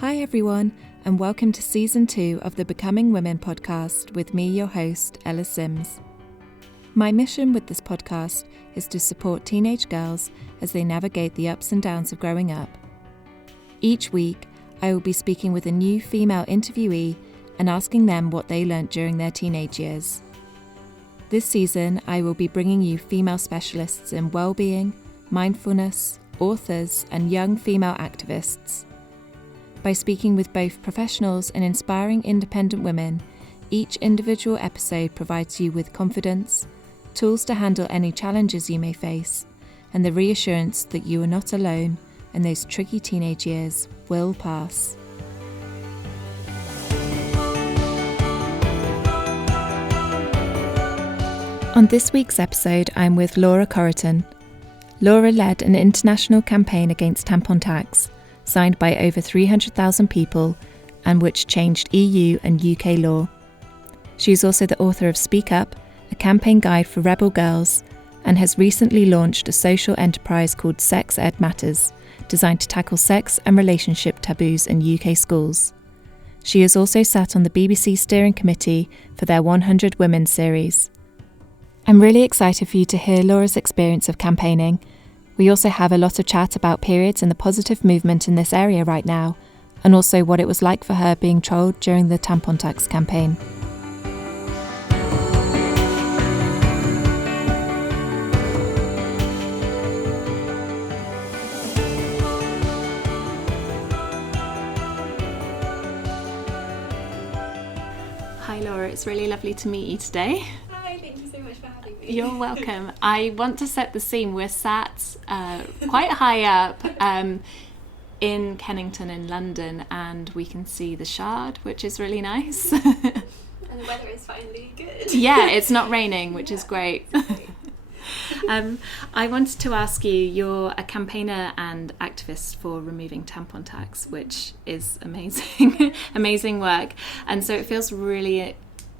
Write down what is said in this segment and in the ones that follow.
Hi everyone, and welcome to Season 2 of the Becoming Women podcast with me, your host, Ella Sims. My mission with this podcast is to support teenage girls as they navigate the ups and downs of growing up. Each week, I will be speaking with a new female interviewee and asking them what they learnt during their teenage years. This season, I will be bringing you female specialists in well-being, mindfulness, authors, and young female activists. By speaking with both professionals and inspiring independent women, each individual episode provides you with confidence, tools to handle any challenges you may face, and the reassurance that you are not alone and those tricky teenage years will pass. On this week's episode, I'm with Laura Coryton. Laura led an international campaign against tampon tax, signed by over 300,000 people, and which changed EU and UK law. She is also the author of Speak Up, a campaign guide for rebel girls, and has recently launched a social enterprise called Sex Ed Matters, designed to tackle sex and relationship taboos in UK schools. She has also sat on the BBC steering committee for their 100 Women series. I'm really excited for you to hear Laura's experience of campaigning. We also have a lot of chat about periods and the positive movement in this area right now, and also what it was like for her being trolled during the tampon tax campaign. Hi Laura, it's really lovely to meet you today. Hi, thank you so much for having me. You're welcome. I want to set the scene. We're sat quite high up in Kennington in London, and we can see the Shard, which is really nice. And the weather is finally good. Yeah, it's not raining, which is great. I wanted to ask you, you're a campaigner and activist for removing tampon tax, which is amazing, amazing work. And so it feels really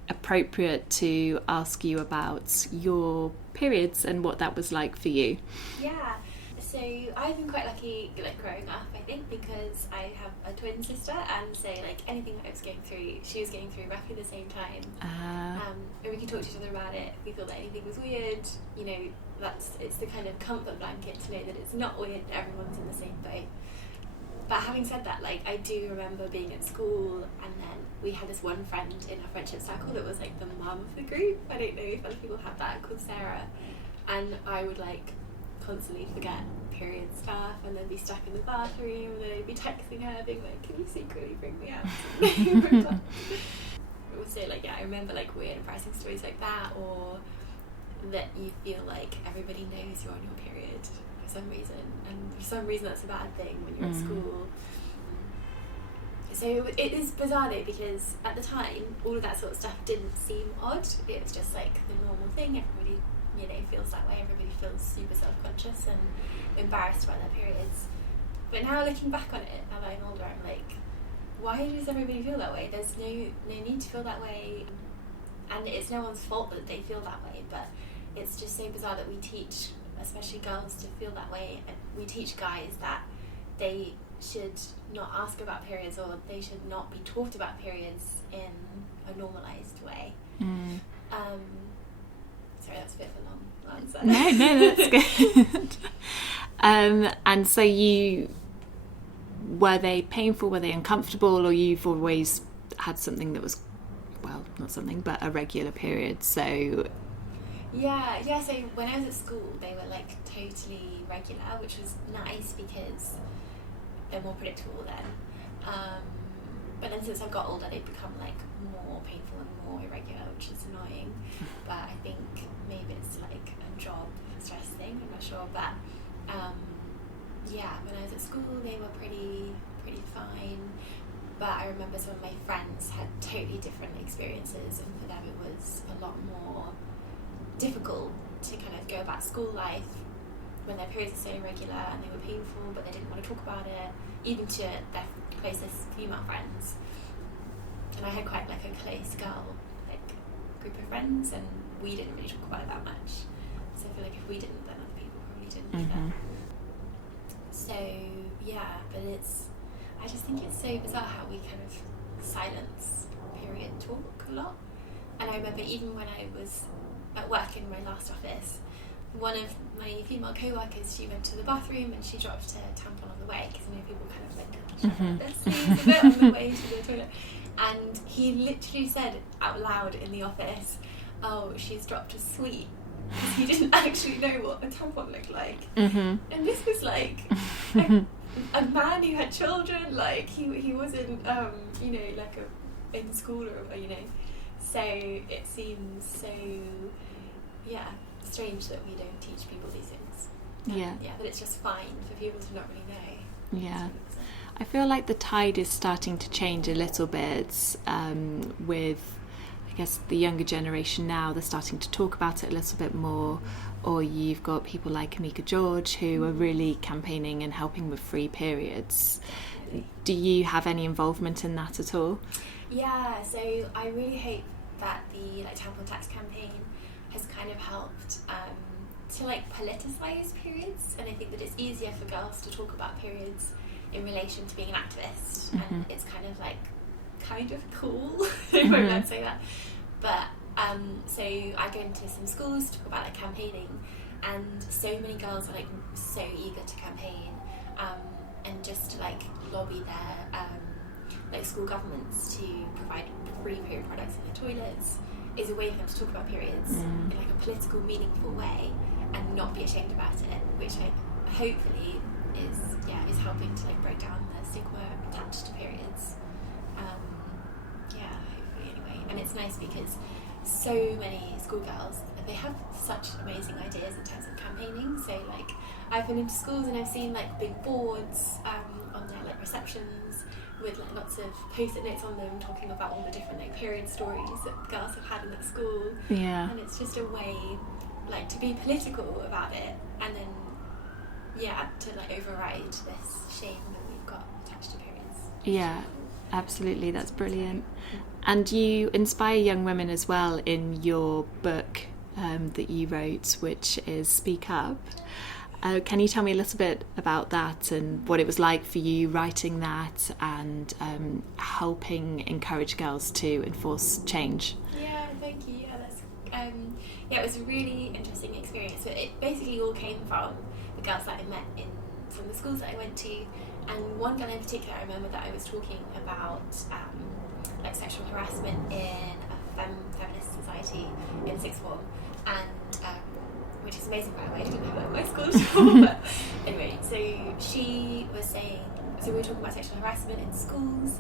appropriate to ask you about your periods and what that was like for you. Yeah, so I've been quite lucky growing up, I think, because I have a twin sister, and so anything that I was going through, she was going through roughly the same time. And we could talk to each other about it if we thought that anything was weird. It's the kind of comfort blanket to know that it's not weird and everyone's in the same boat. But having said that, I do remember being at school, and then we had this one friend in our friendship circle that was the mum of the group. I don't know if other people have that, called Sarah. And I would constantly forget period stuff, and then be stuck in the bathroom, and then I'd be texting her, being can you secretly bring me out? So I remember weird embarrassing stories like that, or that you feel everybody knows you're on your period for some reason, and for some reason that's a bad thing when you're at school. So it is bizarre though, because at the time all of that sort of stuff didn't seem odd. It was just the normal thing. Everybody feels that way. Everybody feels super self-conscious and embarrassed about their periods. But now looking back on it, now that I'm older, I'm why does everybody feel that way? There's no need to feel that way, and it's no one's fault that they feel that way, but it's just so bizarre that we teach, especially girls, to feel that way, and we teach guys that they should not ask about periods, or they should not be taught about periods in a normalised way. Sorry, that's a bit of a long answer. No, that's good. And so were they painful, were they uncomfortable, or you've always had something that was, well, not something, but a regular period, so... Yeah, so when I was at school, they were totally regular, which was nice because they're more predictable then. But then since I've got older, they've become more painful and more irregular, which is annoying. But I think maybe it's a job stress thing, I'm not sure. But yeah, when I was at school, they were pretty fine. But I remember some of my friends had totally different experiences, and for them it was a lot more difficult to kind of go about school life when their periods were so irregular and they were painful, but they didn't want to talk about it, even to their closest female friends. And I had quite a close girl group of friends, and we didn't really talk about it that much. So I feel if we didn't, then other people probably didn't either. So yeah, but I just think it's so bizarre how we kind of silence period talk a lot. And I remember even when I was at work in my last office, one of my female co-workers, she went to the bathroom and she dropped a tampon on the way, because people kind of like their sleeves a bit on the way to the toilet. And he literally said out loud in the office, "Oh, she's dropped a sweet," because he didn't actually know what a tampon looked like. And this was like a man who had children, like he wasn't like in school or so it seems so strange that we don't teach people these things. But it's just fine for people to not really know. I feel like the tide is starting to change a little bit with, I guess, the younger generation now. They're starting to talk about it a little bit more, or you've got people like Amika George who are really campaigning and helping with free periods. Do you have any involvement in that at all? Yeah, so I really hope that the tampon tax campaign has kind of helped to politicize periods, and I think that it's easier for girls to talk about periods in relation to being an activist, and it's kind of cool if I might say that. But so I go into some schools to talk about campaigning, and so many girls are so eager to campaign and just to lobby their school governments to provide free period products in their toilets is a way for them to talk about periods in a political, meaningful way and not be ashamed about it, which hopefully is helping to break down the stigma attached to periods. Hopefully anyway. And it's nice because so many schoolgirls, they have such amazing ideas in terms of campaigning. So I've been into schools and I've seen big boards on their receptions with lots of post-it notes on them talking about all the different period stories that girls have had in that school. And it's just a way to be political about it, and then to override this shame that we've got attached to periods. Absolutely, that's brilliant. And you inspire young women as well in your book that you wrote, which is Speak Up. Can you tell me a little bit about that and what it was like for you writing that and helping encourage girls to enforce change? Thank you. It was a really interesting experience. So it basically all came from the girls that I met from the schools that I went to, and one girl in particular, I remember that I was talking about sexual harassment in a feminist society in sixth form, and which is amazing, by the way. I didn't know that at my school at all. But anyway, so she was saying, so we were talking about sexual harassment in schools,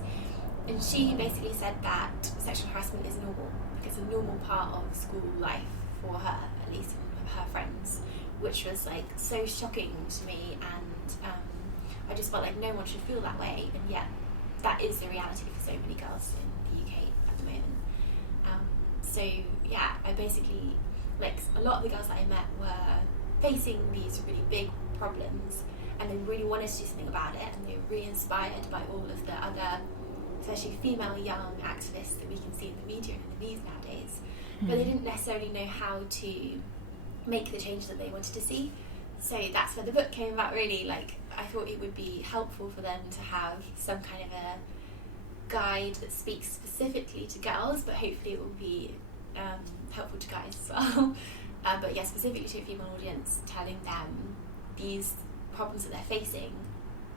and she basically said that sexual harassment is normal. It's a normal part of school life for her, at least and her friends, which was so shocking to me, and I just felt no one should feel that way, and yet that is the reality for so many girls in the UK at the moment. I basically, a lot of the girls that I met were facing these really big problems, and they really wanted to do something about it, and they were really inspired by all of the other, especially female young activists that we can see in the media and in the news nowadays, but they didn't necessarily know how to make the change that they wanted to see. So that's where the book came about, really. I thought it would be helpful for them to have some kind of a guide that speaks specifically to girls, but hopefully it will be helpful to guys as well. But specifically to a female audience, telling them these problems that they're facing,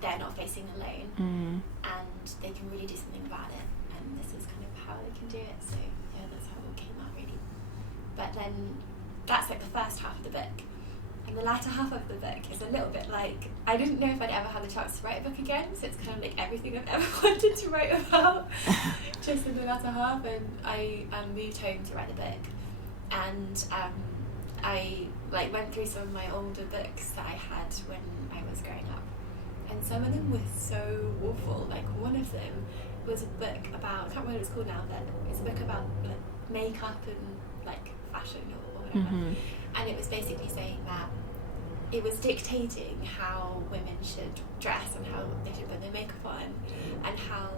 they're not facing alone, and they can really do something about it, and this is kind of how they can do it. So that's how it came out, really. But then that's the first half of the book, and the latter half of the book is a little bit I didn't know if I'd ever have the chance to write a book again, so it's kind of everything I've ever wanted to write about just in the latter half. And I moved home to write the book, and I went through some of my older books that I had when I was growing up, and some of them were so awful. One of them was a book about, I can't remember what it's called now, but it's a book about makeup and fashion or whatever. And it was basically saying that it was dictating how women should dress and how they should put their makeup on, and how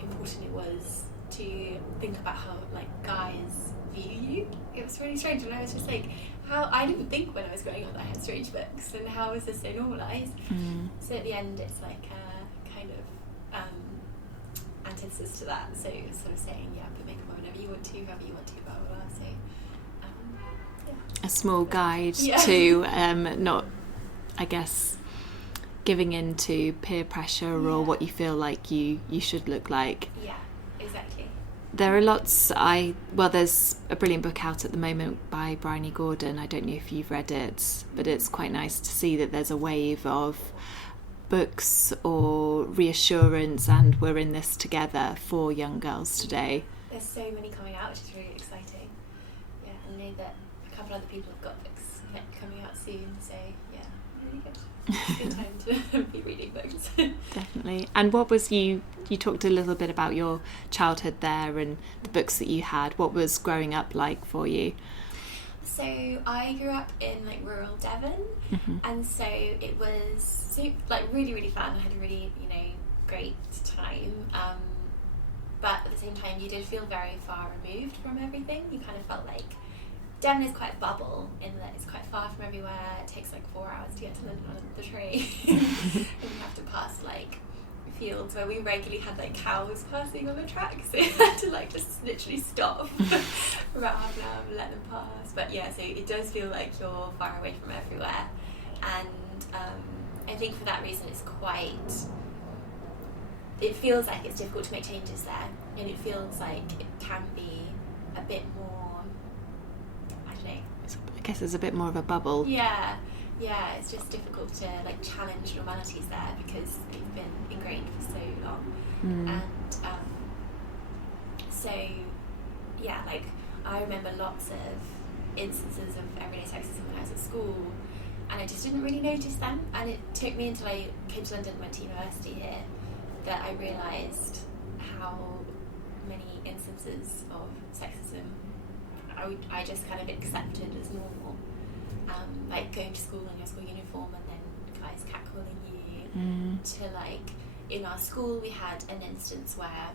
important it was to think about how guys view you. It was really strange, and I was just how I didn't think when I was growing up that I had strange books, and how is this so normalised? So at the end it's a kind of antithesis to that. So sort of saying, yeah, put makeup on whenever you want to, however you want to, blah blah blah. So a small guide to not, I guess, giving in to peer pressure or what you feel like you should look like. Yeah, exactly. There are lots. There's a brilliant book out at the moment by Bryony Gordon. I don't know if you've read it, but it's quite nice to see that there's a wave of books or reassurance, and we're in this together for young girls today. There's so many coming out, which is really exciting. Yeah, and I know that a couple other people have got books coming out soon, so yeah, really good. It's a good time to be reading books. Definitely. And what was you talked a little bit about your childhood there and the books that you had. What was growing up like for you? So I grew up in rural Devon, and so it was really, really fun. I had a really, great time. But at the same time, you did feel very far removed from everything. You kind of felt like Devon is quite a bubble in that it's quite far from everywhere. It takes 4 hours to get to London on the train, and you have to pass fields where we regularly had cows passing on the track, so you had to just literally stop for about half an hour and let them pass. But yeah, so it does feel like you're far away from everywhere, and I think for that reason it feels like it's difficult to make changes there, and it feels like it can be a bit more, I don't know, I guess there's a bit more of a bubble. Yeah, it's just difficult to challenge normalities there because they've been ingrained for so long. And so yeah, I remember lots of instances of everyday sexism when I was at school, and I just didn't really notice them. And it took me until I came to London and went to university here that I realised how many instances of sexism I just kind of accepted as normal. Going to school in your school uniform and then guys catcalling you, to in our school we had an instance where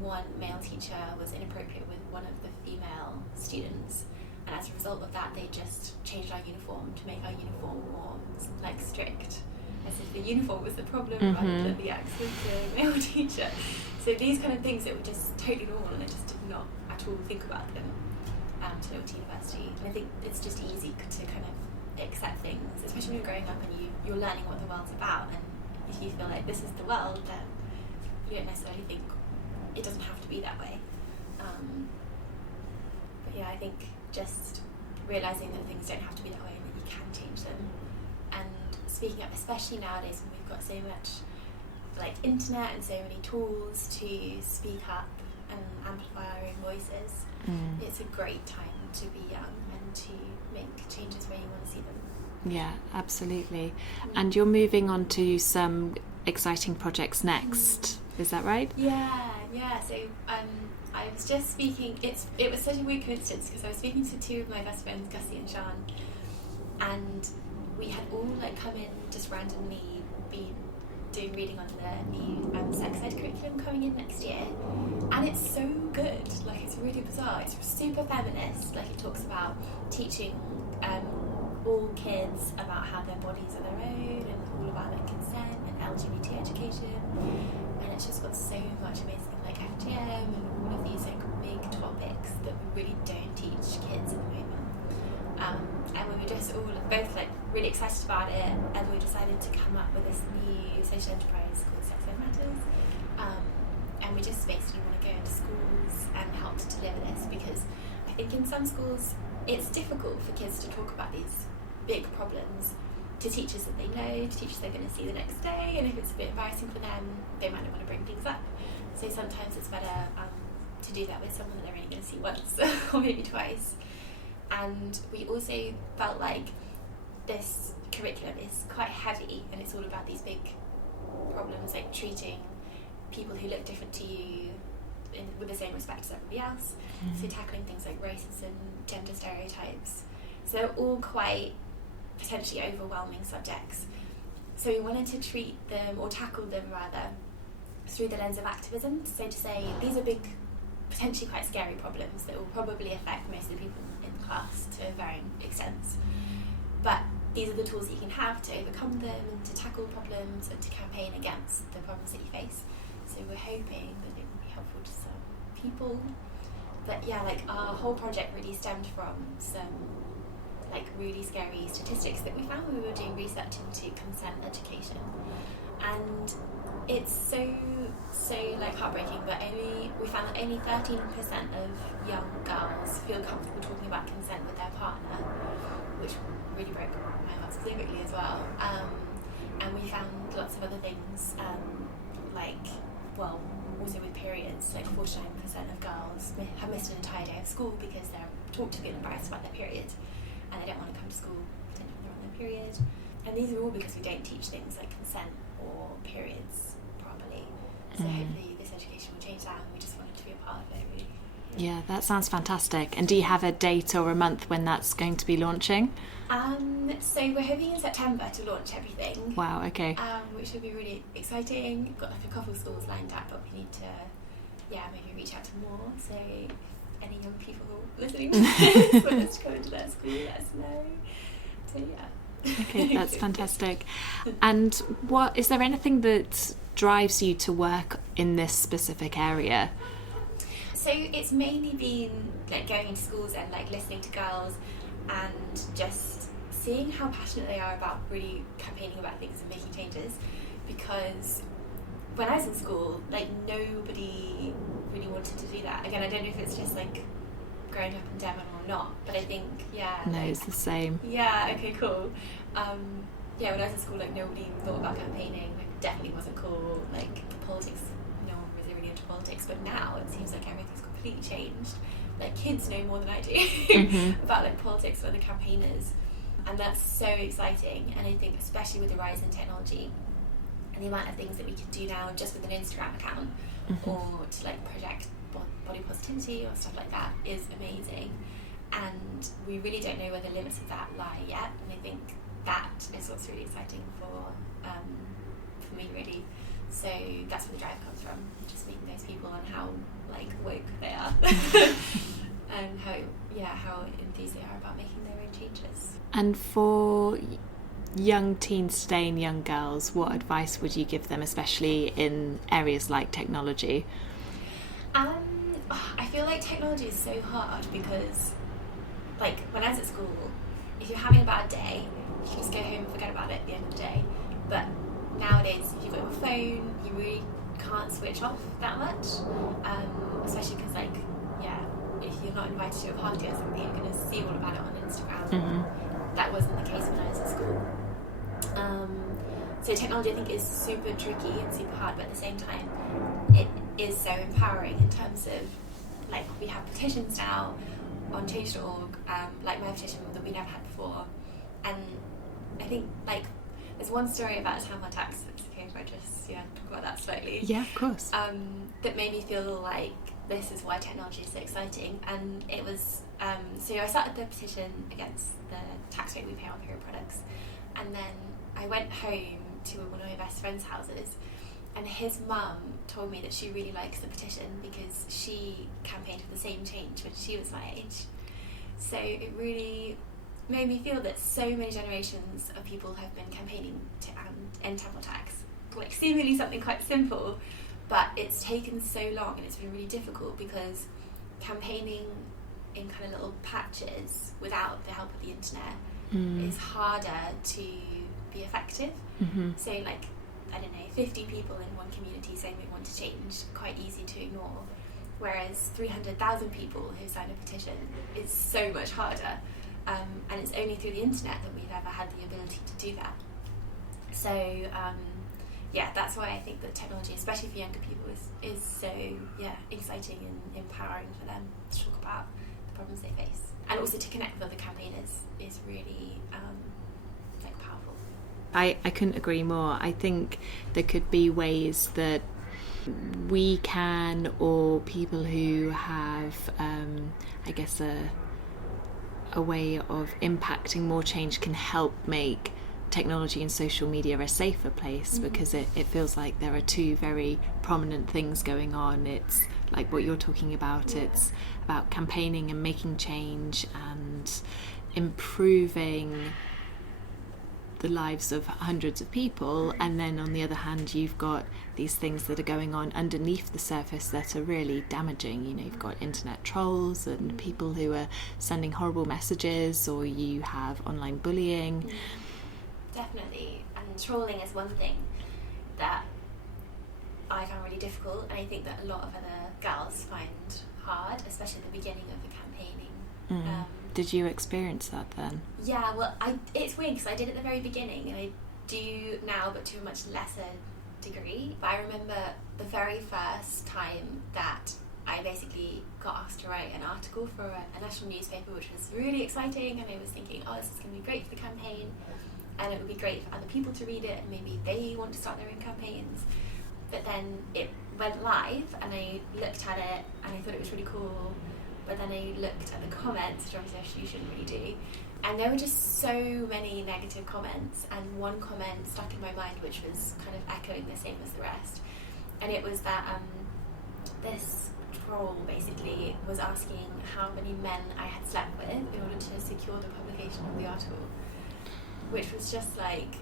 one male teacher was inappropriate with one of the female students, and as a result of that they just changed our uniform to make our uniform more strict, as if the uniform was the problem rather than the acts of the male teacher. So these kind of things that were just totally normal, and I just did not at all think about them till I went to university. And I think it's just easy to kind of accept things, especially when you're growing up and you're learning what the world's about, and if you feel like this is the world, then you don't necessarily think it doesn't have to be that way. But yeah, I think just realising that things don't have to be that way and that you can change them, and speaking up, especially nowadays when we've got so much internet and so many tools to speak up and amplify our own voices. It's a great time to be young and to make changes where you want to see them. Yeah, absolutely. And you're moving on to some exciting projects next, is that right? Yeah. So I was just speaking, it was such a weird coincidence because I was speaking to two of my best friends, Gussie and Sean, and we had all come in just randomly be doing reading on the new sex ed curriculum coming in next year, and it's so good. It's really bizarre. It's super feminist. It talks about teaching all kids about how their bodies are their own, and all about consent and LGBT education, and it's just got so much amazing FGM and all of these big topics that we really don't teach kids at the moment. And we were just all both really excited about it, and we decided to come up with this new social enterprise called Sex Ed Matters, and we just basically want to go into schools and help to deliver this, because I think in some schools it's difficult for kids to talk about these big problems to teachers that they know, to teachers they're going to see the next day, and if it's a bit embarrassing for them, they might not want to bring things up. So sometimes it's better to do that with someone that they're only going to see once or maybe twice. And we also felt like this curriculum is quite heavy, and it's all about these big problems, treating people who look different to you with the same respect as everybody else. So tackling things like racism, gender stereotypes. So they're all quite potentially overwhelming subjects. So we wanted to treat them, or tackle them rather, through the lens of activism. So to say, these are big, potentially quite scary problems that will probably affect most of the people in the class to varying extents. But these are the tools that you can have to overcome them and to tackle problems and to campaign against the problems that you face. so we're hoping that it will be helpful to some people. But yeah, like our whole project really stemmed from some like really scary statistics that we found when we were doing research into consent education, and it's so like heartbreaking, but we found that only 13% of young girls feel comfortable talking about consent with their partner, which really broke my heart specifically as well. And we found lots of other things, also with periods, like 49% of girls have missed an entire day of school because they're taught to feel embarrassed about their period, and they don't want to come to school potentially when they're on their period. And these are all because we don't teach things like consent or periods properly. So hopefully this education will change that, and we just wanted to be a part of it, really. Yeah, that sounds fantastic. And do you have a date or a month when that's going to be launching? So we're hoping in September to launch everything. Wow, okay. Which will be really exciting. We've got like a couple of schools lined up, but we need to, maybe reach out to more. So any young people listening to this want us to come into their school, let us know. So yeah. Okay, that's fantastic. And is there anything that drives you to work in this specific area? So it's mainly been like going into schools and like listening to girls and just seeing how passionate they are about really campaigning about things and making changes. Because when I was in school, like nobody really wanted to do that. Again, I don't know if it's just like growing up in Devon or not, but I think No, it's the same. Yeah, okay, cool. When I was in school, like nobody thought about campaigning. Like, definitely wasn't cool. Like politics, no one was really into politics. But now it seems like everything's completely changed. Like kids know more than I do about like politics or the campaigners, and that's so exciting. And I think especially with the rise in technology and the amount of things that we can do now just with an Instagram account or to like project body positivity or stuff like that is amazing. And we really don't know where the limits of that lie yet, and I think that is what's really exciting for me, really. So that's where the drive comes from, just meeting those people and how like woke they are and how enthused they are about making their own changes. And for young teens staying young girls, what advice would you give them, especially in areas like technology? I feel like technology is so hard because like when I was at school, if you're having a bad day, you can just go home and forget about it at the end of the day. But nowadays, if you've got your phone, you really can't switch off that much, especially because if you're not invited to a party or something, you're going to see all about it on Instagram. That wasn't the case when I was at school. So technology, I think, is super tricky and super hard, but at the same time it is so empowering in terms of like we have petitions now on change.org, like my petition that we never had before. And I think like there's one story about a tampon tax. It's okay if I just talk about that slightly. Yeah, of course. That made me feel like this is why technology is so exciting. And it was so I started the petition against the tax rate we pay on period products, and then I went home to one of my best friend's houses, and his mum told me that she really likes the petition because she campaigned for the same change when she was my age. So it really made me feel that so many generations of people have been campaigning to end tampon tax. Like seemingly something quite simple, but it's taken so long and it's been really difficult because campaigning in kind of little patches without the help of the internet is harder to be effective. So like, I don't know, 50 people in one community saying we want to change, quite easy to ignore, whereas 300,000 people who signed a petition is so much harder, and it's only through the internet that we've ever had the ability to do that. So that's why I think that technology, especially for younger people, is so exciting and empowering for them to talk about the problems they face, and also to connect with other campaigners is really powerful. I couldn't agree more. I think there could be ways that we can, or people who have a way of impacting more change can help make technology and social media a safer place, because it feels like there are two very prominent things going on. It's like what you're talking about, it's about campaigning and making change and improving the lives of hundreds of people, and then on the other hand you've got these things that are going on underneath the surface that are really damaging. You know, you've got internet trolls and people who are sending horrible messages, or you have online bullying. Definitely. And trolling is one thing that I found really difficult, and I think that a lot of other girls find hard, especially at the beginning of the campaigning. Did you experience that then? Yeah, well, it's weird because I did at the very beginning, and I do now, but to a much lesser degree. But I remember the very first time that I basically got asked to write an article for a national newspaper, which was really exciting, and I was thinking, oh, this is going to be great for the campaign, and it would be great for other people to read it, and maybe they want to start their own campaigns. But then it went live, and I looked at it, and I thought it was really cool. But then I looked at the comments, which obviously you shouldn't really do, and there were just so many negative comments, and one comment stuck in my mind which was kind of echoing the same as the rest, and it was that this troll basically was asking how many men I had slept with in order to secure the publication of the article, which was just like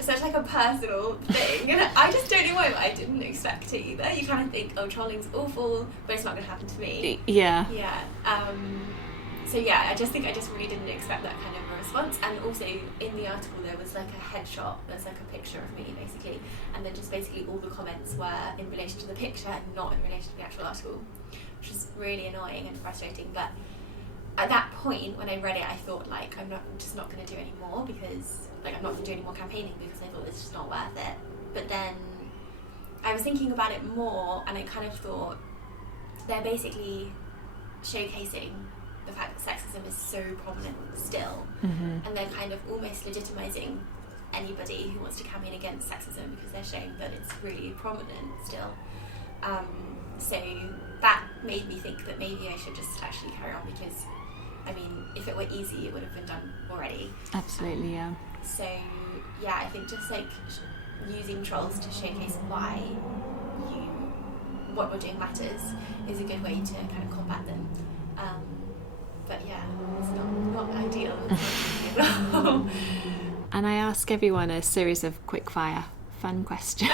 such like a personal thing, and I just don't know why, but I didn't expect it either. You kind of think, oh, trolling's awful, but it's not going to happen to me. Yeah. So yeah, I just really didn't expect that kind of a response. And also in the article there was like a headshot, there's like a picture of me basically, and then just basically all the comments were in relation to the picture and not in relation to the actual article, which was really annoying and frustrating. But at that point when I read it, I thought like I'm just not going to do any more, because like I'm not going to do any more campaigning, because I thought it's just not worth it. But then I was thinking about it more, and I kind of thought they're basically showcasing the fact that sexism is so prominent still, and they're kind of almost legitimizing anybody who wants to campaign against sexism, because they're showing that it's really prominent still. So that made me think that maybe I should just actually carry on, because I mean, if it were easy, it would have been done already. Absolutely, yeah. So yeah, I think just like using trolls to showcase why what we're doing matters is a good way to kind of combat them. But yeah, it's not ideal. And I ask everyone a series of quick-fire fun questions.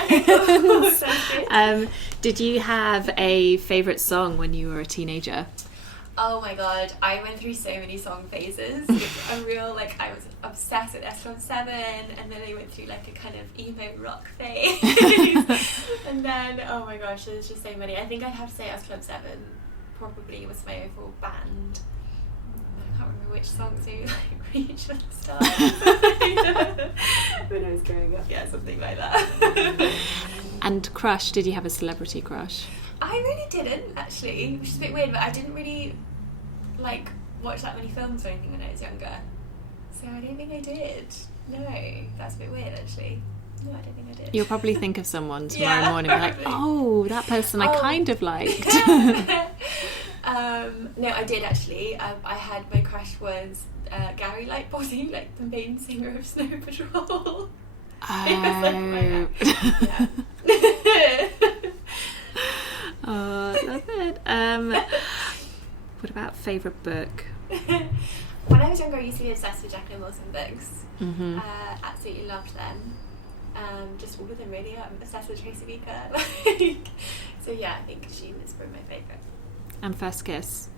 Did you have a favourite song when you were a teenager? Oh my god, I went through so many song phases. It's a real, like, I was obsessed with S7, and then I went through like a kind of emo rock phase. And then, oh my gosh, there's just so many. I think I'd have to say S7 probably was my overall band. I can't remember which songs you like reach at the start. When I was growing up, yeah, something like that. And crush, did you have a celebrity crush? I really didn't, actually, which is a bit weird, but I didn't really like watch that many films or anything when I was younger, so I don't think I did. No, that's a bit weird, actually. No, I don't think I did. You'll probably think of someone tomorrow morning and be like, oh, that person I kind of liked. No, I did actually. I had, my crush was Gary Lightbody, like the main singer of Snow Patrol. Oh. Oh, love it. What about favourite book? When I was younger, I used to be obsessed with Jacqueline Wilson books. Absolutely loved them. Just all of them, really. I'm obsessed with Tracy Beaker. So yeah, I think she was probably my favourite. And first kiss?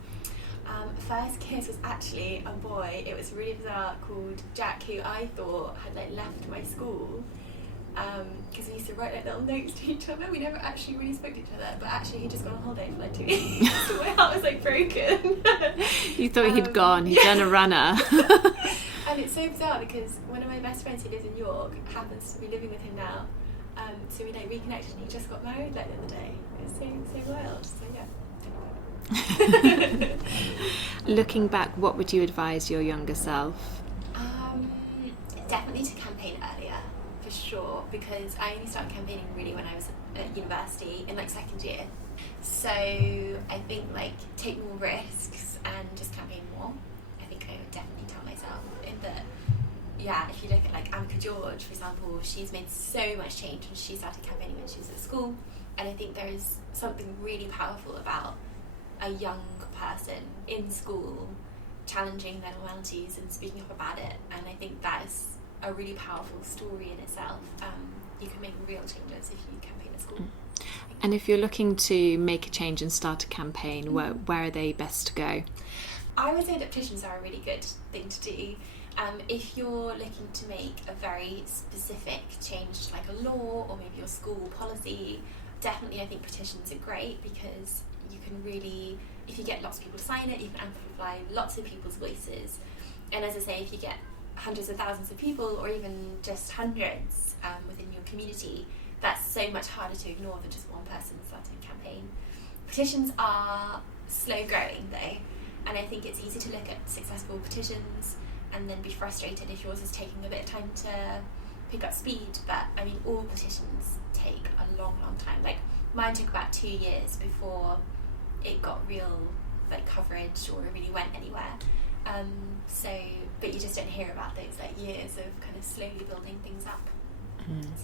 First kiss was actually a boy. It was really bizarre, called Jack, who I thought had like left my school. Because we used to write like little notes to each other. We never actually really spoke to each other, but actually he'd just gone on holiday for like 2 weeks. So my heart was like broken. You thought he'd gone, he'd done a runner. And it's so bizarre because one of my best friends who lives in York happens to be living with him now. So we like reconnected, and he just got married like the other day. It was so wild. So yeah. Looking back, what would you advise your younger self? Definitely to campaign earlier, for sure, because I only started campaigning really when I was at university in like second year. So I think like take more risks and just campaign more. I think I would definitely tell myself in that. Yeah, if you look at like Amika George, for example, she's made so much change when she started campaigning when she was at school, and I think there is something really powerful about a young person in school challenging their normalities and speaking up about it, and I think that is a really powerful story in itself. You can make real changes if you campaign at school. And if you're looking to make a change and start a campaign, where are they best to go? I would say that petitions are a really good thing to do. If you're looking to make a very specific change to like a law or maybe your school policy, definitely I think petitions are great, because you can really, if you get lots of people to sign it, you can amplify lots of people's voices. And as I say, if you get hundreds of thousands of people, or even just hundreds within your community, that's so much harder to ignore than just one person starting a campaign. Petitions are slow growing though, and I think it's easy to look at successful petitions and then be frustrated if yours is taking a bit of time to pick up speed. But I mean, all petitions take a long time. Like mine took about 2 years before it got real like coverage or it really went anywhere. But you just don't hear about those like years of kind of slowly building things up.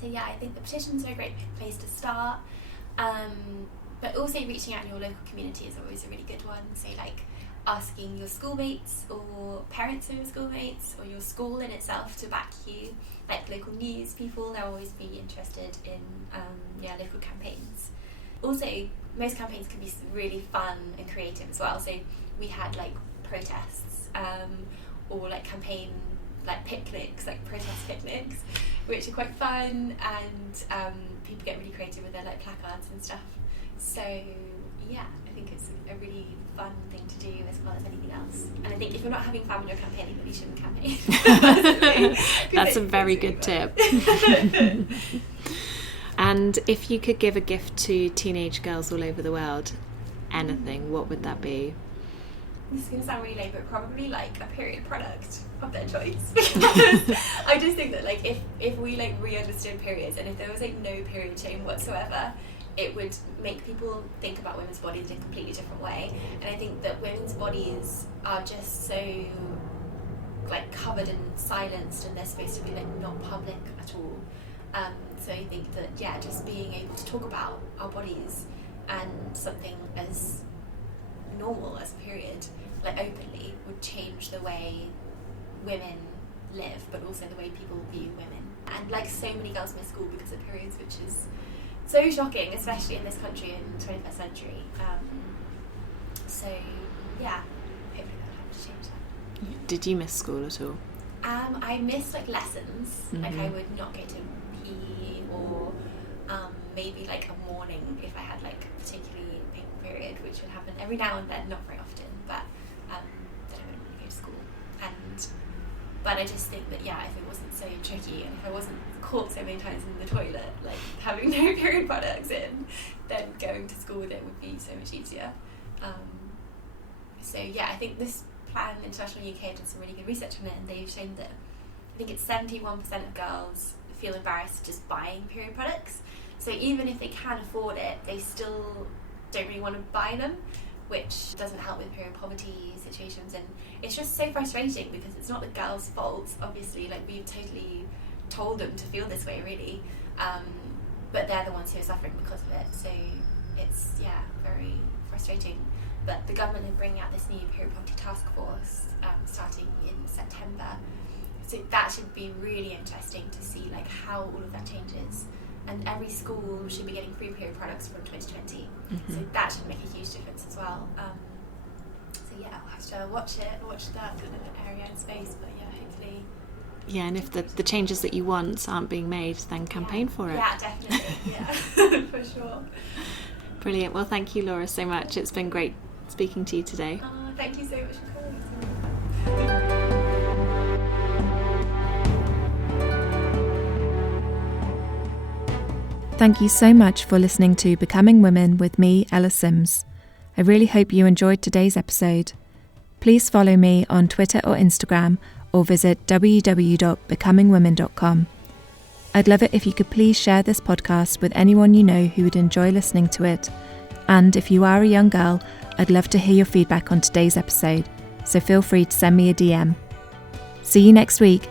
So yeah, I think the petitions are a great place to start. But also reaching out in your local community is always a really good one. So like asking your schoolmates or parents of your schoolmates or your school in itself to back you, like local news people, they'll always be interested in local campaigns. Also, most campaigns can be really fun and creative as well. So we had like protests or like campaign like picnics, like protest picnics, which are quite fun, and people get really creative with their like placards and stuff. So yeah, I think it's a really fun thing to do as well as anything else. And I think if you're not having fun when you're campaigning, then you shouldn't campaign. That's a very good tip. And if you could give a gift to teenage girls all over the world, anything, what would that be? This is going to sound really lame, but probably like a period product of their choice. Because I just think that like if we like re-understood periods, and if there was like no period shame whatsoever, it would make people think about women's bodies in a completely different way. And I think that women's bodies are just so like covered and silenced, and they're supposed to be like not public at all. So I think that just being able to talk about our bodies and something as normal as a period, like openly, would change the way women live, but also the way people view women. And like so many girls miss school because of periods, which is so shocking, especially in this country in the 21st century. So yeah, hopefully that will help to change that. Did you miss school at all? I missed like lessons. Mm-hmm. Like I would not go to PE, or maybe like a morning if I had like a particularly big period, which would happen every now and then, not very often, but then I wouldn't want to go to school. But I just think that if it wasn't so tricky, and if I wasn't caught so many times in the toilet, like having no period products in, then going to school with it would be so much easier. I think this Plan International UK did some really good research on it, and they've shown that I think it's 71% of girls feel embarrassed just buying period products. So even if they can afford it, they still don't really want to buy them, which doesn't help with period poverty situations. And it's just so frustrating because it's not the girls' fault, obviously. Like, we've totally told them to feel this way, really, but they're the ones who are suffering because of it. So it's very frustrating. But the government are bringing out this new period poverty task force starting in September. So that should be really interesting to see like how all of that changes. And every school should be getting free period products from 2020. Mm-hmm. So that should make a huge difference as well. We'll have to watch that kind of area in space. But hopefully. Yeah, and if the changes that you want aren't being made, then campaign for it. Yeah, definitely. For sure. Brilliant. Well, thank you, Laura, so much. It's been great speaking to you today. Thank you so much for calling. Thank you so much for listening to Becoming Women with me, Ella Sims. I really hope you enjoyed today's episode. Please follow me on Twitter or Instagram, or visit www.becomingwomen.com. I'd love it if you could please share this podcast with anyone you know who would enjoy listening to it. And if you are a young girl, I'd love to hear your feedback on today's episode, so feel free to send me a DM. See you next week.